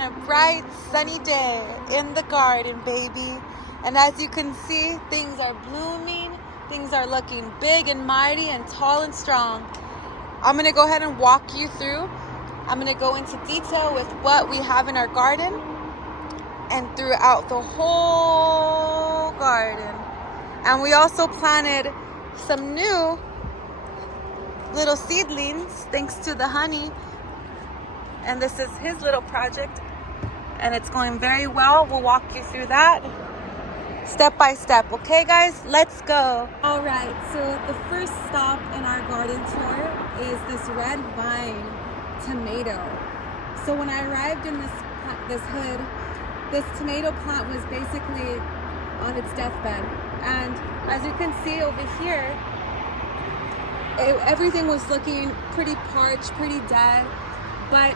a bright sunny day in the garden, baby. And as you can see, things are blooming. Things are looking big and mighty and tall and strong. I'm gonna go ahead and walk you through. I'm gonna go into detail with what we have in our garden and throughout the whole garden. And we also planted some new little seedlings thanks to the honey. And this is his little project and it's going very well. We'll walk you through that step by step. Okay guys, let's go. All right, so the first stop in our garden tour is this red vine tomato. So when I arrived in this hood, this tomato plant was basically on its deathbed. And as you can see over here, everything was looking pretty parched, pretty dead. But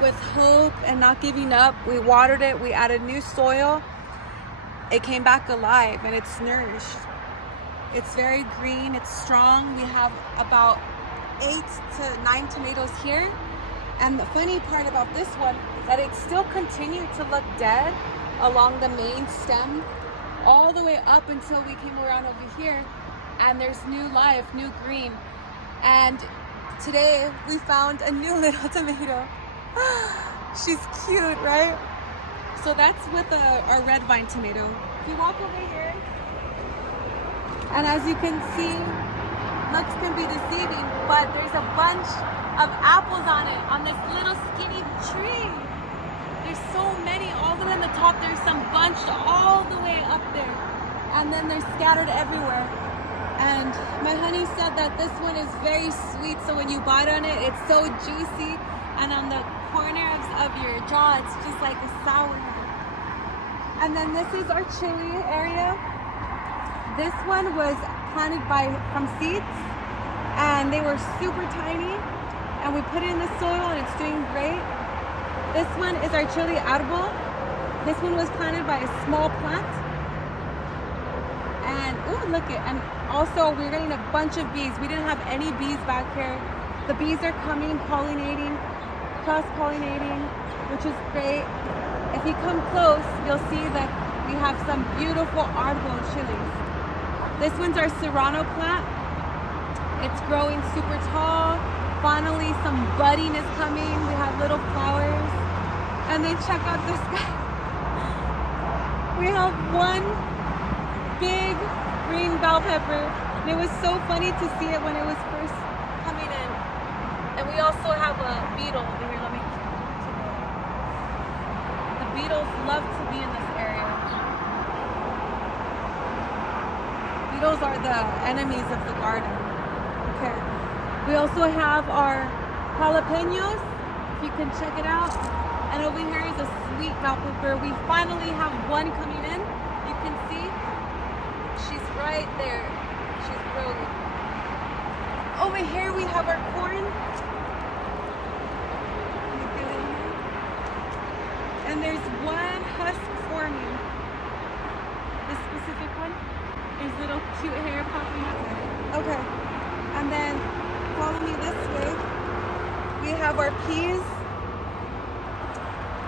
with hope and not giving up, we watered it, we added new soil. It came back alive and it's nourished. It's very green, it's strong. We have about 8 to 9 tomatoes here. And the funny part about this one, that it still continued to look dead along the main stem, all the way up until we came around over here, and there's new life, new green. And today we found a new little tomato. She's cute, right? So that's with our red vine tomato. If you walk over here, and as you can see, looks can be deceiving, but there's a bunch of apples on it, on this little skinny tree. There's so many, all the way on the top. There's some bunched all the way up there, and then they're scattered everywhere. And my honey said that this one is very sweet, so when you bite on it, it's so juicy, and on the corners of your jaw, it's just like a sour. And then this is our chili area. This one was planted from seeds, and they were super tiny, and we put it in the soil and it's doing great. This one is our chili árbol. This one was planted by a small plant. And oh, look it. And also we're getting a bunch of bees. We didn't have any bees back here. The bees are coming, pollinating, cross-pollinating, which is great. If you come close, you'll see that we have some beautiful árbol chilies. This one's our serrano plant. It's growing super tall. Finally, some budding is coming. We have little flowers. And then check out this guy. We have one big green bell pepper. And it was so funny to see it when it was first coming in. And we also have a beetle over here. Let me. The beetles love to be in this area. Beetles are the enemies of the garden. Okay. We also have our jalapenos, if you can check it out. And over here is a sweet bell pepper. We finally have one coming in. You can see she's right there. She's growing. Over here we have our corn. And there's one husk forming. This specific one. There's little cute hair popping up. Okay. And then follow me this way. We have our peas.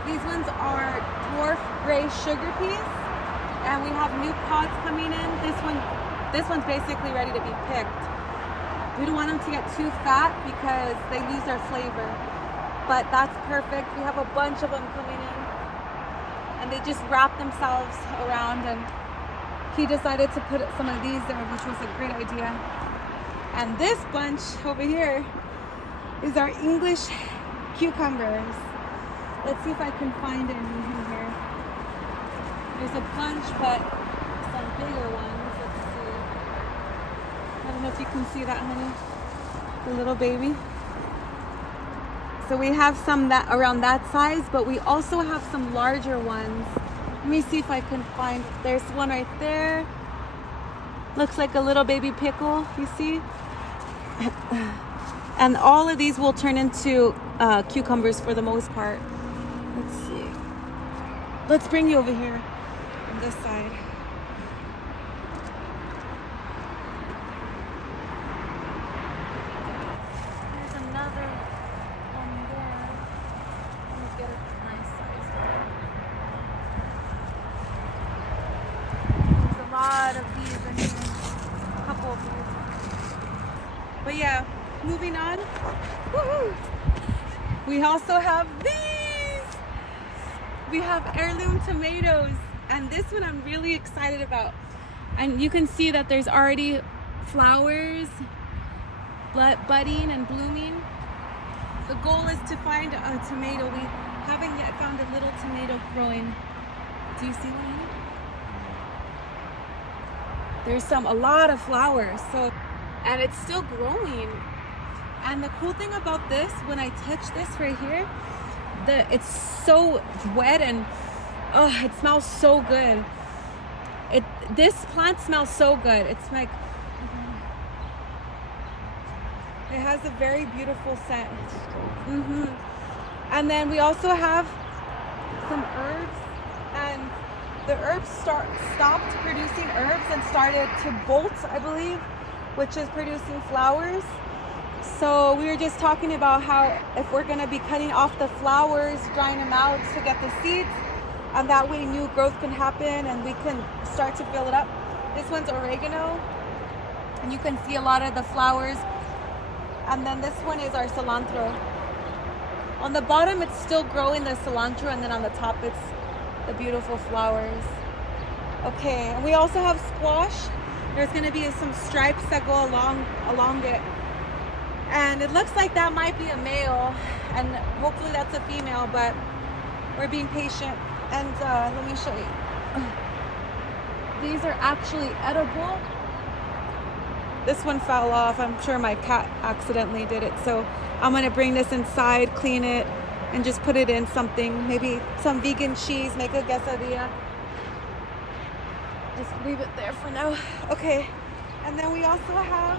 These ones are dwarf gray sugar peas. And we have new pods coming in. This one's basically ready to be picked. We don't want them to get too fat because they lose their flavor. But that's perfect. We have a bunch of them coming in. And they just wrap themselves around, and he decided to put some of these there, which was a great idea. And this bunch over here is our English cucumbers. Let's see if I can find any in here. There's a bunch, but some bigger ones. Let's see. I don't know if you can see that, honey. The little baby. So we have some that around that size, but we also have some larger ones. Let me see if I can find. There's one right there. Looks like a little baby pickle, you see? And all of these will turn into cucumbers for the most part. Let's see. Let's bring you over here on this side. There's another one there. Let me get a nice size Woo! We also have these. We have heirloom tomatoes, and this one I'm really excited about. And you can see that there's already flowers budding and blooming. The goal is to find a tomato. We haven't yet found a little tomato growing. Do you see one? There's a lot of flowers, and it's still growing. And the cool thing about this, when I touch this right here, it's so wet and it smells so good. This plant smells so good. It's like, it has a very beautiful scent. And then we also have some herbs, and the herbs stopped producing herbs and started to bolt, I believe, which is producing flowers. So we were just talking about how if we're going to be cutting off the flowers, drying them out to get the seeds, and that way new growth can happen and we can start to fill it up. This one's oregano, and you can see a lot of the flowers. And then this one is our cilantro. On the bottom it's still growing the cilantro, and then on the top it's the beautiful flowers. Okay, and we also have squash. There's going to be some stripes that go along it. And it looks like that might be a male, and hopefully that's a female, but we're being patient. And let me show you. These are actually edible. This one fell off. I'm sure my cat accidentally did it. So I'm gonna bring this inside, clean it, and just put it in something, maybe some vegan cheese, make a quesadilla. Just leave it there for now. Okay, and then we also have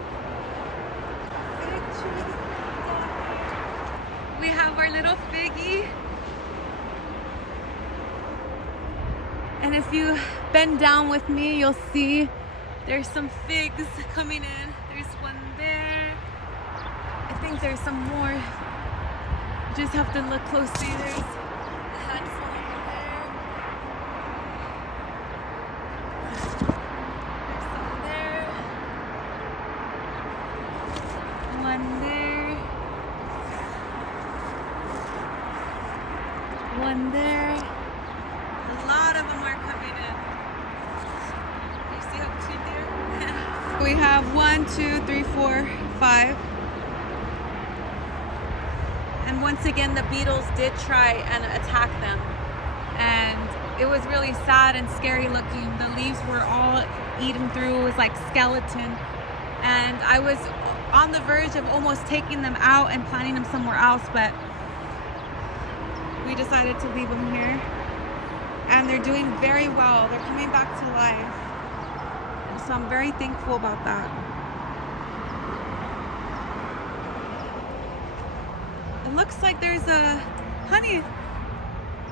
we have our little figgy, and if you bend down with me, you'll see there's some figs coming in. There's one there. I think there's some more. Just have to look closely. There's a handful over there. There's some there. One there. One there. A lot of them are coming in. You see how cute they are? We have 1, 2, 3, 4, 5. And once again, the beetles did try and attack them. And it was really sad and scary looking. The leaves were all eaten through. It was like skeleton. And I was on the verge of almost taking them out and planting them somewhere else, but we decided to leave them here. And they're doing very well. They're coming back to life. And so I'm very thankful about that. It looks like there's a honey.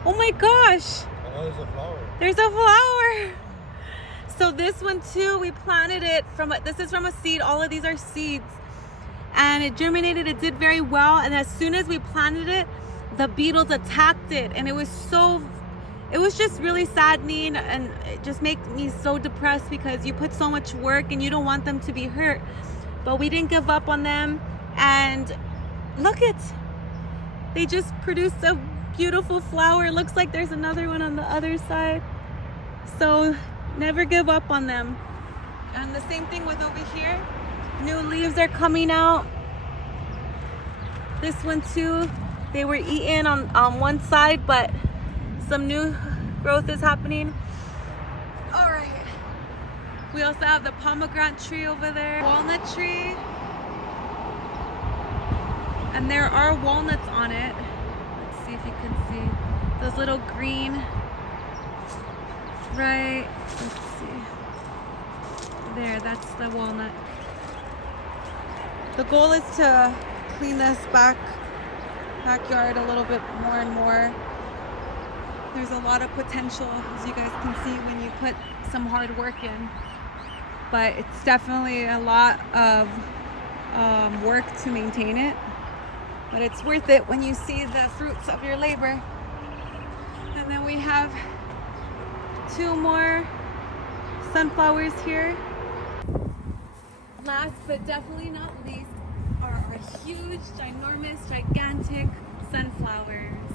Oh my gosh. Oh, there's a flower. There's a flower. So this one too, we planted it this is from a seed. All of these are seeds. And it germinated, it did very well. And as soon as we planted it, the beetles attacked it. And it was just really saddening, and it just made me so depressed because you put so much work and you don't want them to be hurt. But we didn't give up on them. And look they just produced a beautiful flower. It looks like there's another one on the other side. So never give up on them. And the same thing with over here. New leaves are coming out. This one too, they were eaten on one side, but some new growth is happening. All right. We also have the pomegranate tree over there, walnut tree. And there are walnuts on it. Let's see if you can see those little green. Right, let's see. There, that's the walnut. The goal is to clean this backyard a little bit more and more. There's a lot of potential, as you guys can see, when you put some hard work in. But it's definitely a lot of work to maintain it. But it's worth it when you see the fruits of your labor. And then we have 2 more sunflowers here. Last but definitely not least are our huge, ginormous, gigantic sunflowers.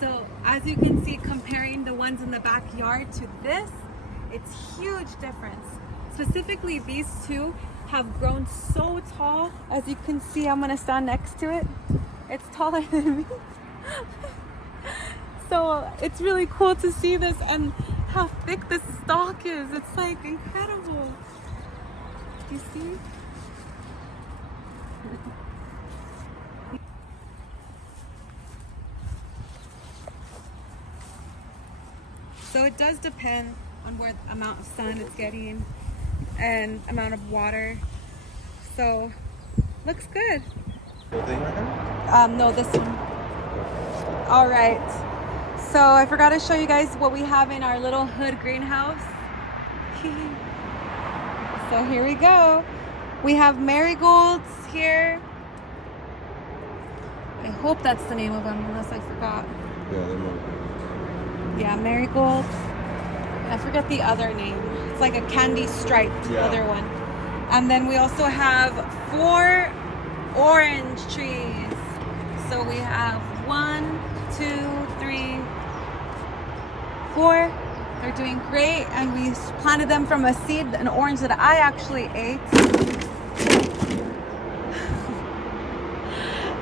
So as you can see, comparing the ones in the backyard to this, it's huge difference. Specifically, these two have grown so tall. As you can see, I'm gonna stand next to it. It's taller than me. So it's really cool to see this and how thick the stalk is. It's like incredible. You see? So it does depend on where the amount of sun it's getting and amount of water. So looks good. The thing right there? No, this one. All right. So I forgot to show you guys what we have in our little hood greenhouse. So here we go. We have marigolds here. I hope that's the name of them, unless I forgot. Yeah, they're more. Yeah, marigold. I forget the other name. It's like a candy striped other one. And then we also have 4 orange trees. So we have 1, 2, 3, 4. They're doing great, and we planted them from a seed, an orange that I actually ate.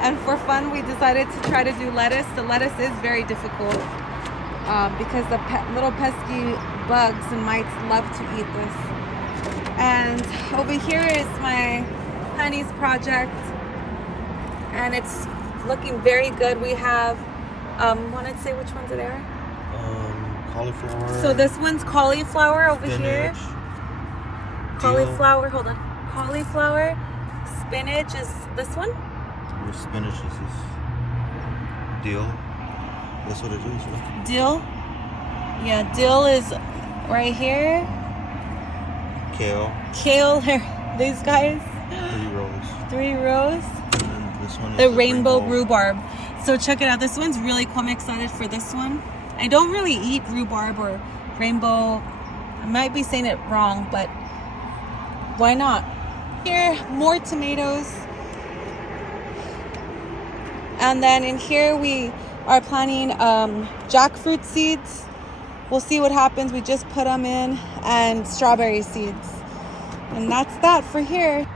And for fun, we decided to try to do lettuce. The lettuce is very difficult because the little pesky bugs and mites love to eat this. And over here is my honey's project, and it's looking very good. We have, want to say which ones are there? Cauliflower. So this one's cauliflower over here. Spinach. Cauliflower, hold on. Cauliflower, spinach is this one? Your spinach is this. Dill. That's what it is, right? Dill. Yeah, dill is right here. Kale. Kale, these guys. 3 rows. 3 rows. And this one is The rainbow rhubarb. So check it out. This one's really cool. I'm excited for this one. I don't really eat rhubarb or rainbow. I might be saying it wrong, but why not? Here, more tomatoes. And then in here we are planting jackfruit seeds. We'll see what happens. We just put them in, and strawberry seeds. And that's that for here.